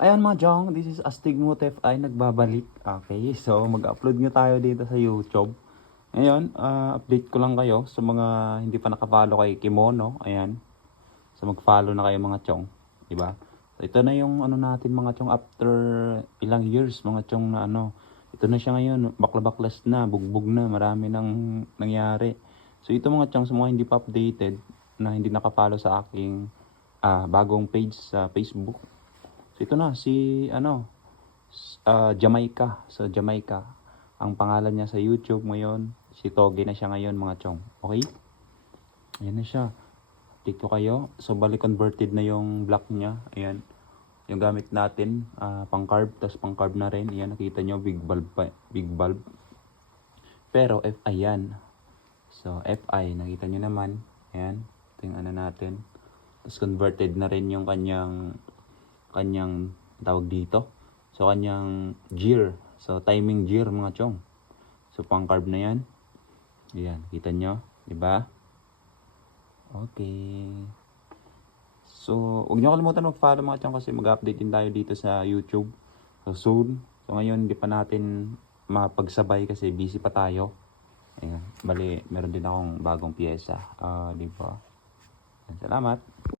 Ayan mga Jong, this is Astigmutef ay nagbabalik. Okay, so mag-upload nga tayo dito sa YouTube. Ngayon, update ko lang kayo sa mga hindi pa nakafollow kay Kimono. Ayan, so mag-follow na kayo mga Chong, diba? So ito na yung ano natin mga Chong after ilang years mga Chong na ano. Ito na siya ngayon, bakla-baklas na, bugbog na, marami nang nangyari. So ito mga Chong sa mga hindi pa updated na hindi nakafollow sa aking bagong page sa Facebook. So ito na si Jamaica. So Jamaica. Ang pangalan niya sa YouTube ngayon, si Toge na siya ngayon mga Chong. Okay? Ayan na siya. Update ko kayo. So bali converted na yung block niya. Ayan. Yung gamit natin, pang carb, tapos pang carb na rin. Ayan, nakita nyo, big bulb pa, big bulb. Pero FI yan. So FI, nakita nyo naman. Ayan. Ito yung ano natin. Tapos converted na rin yung kanyang tawag dito. So kanyang gear. So timing gear mga Chong. So pang carb na yan. Ayan, kita nyo, di ba? Okay. So huwag nyo kalimutan mag-follow mga Chong kasi mag-update din tayo dito sa YouTube. So soon. So ngayon hindi pa natin mapagsabay kasi busy pa tayo. Ayan, bali meron din akong bagong pyesa. Di ba? Salamat.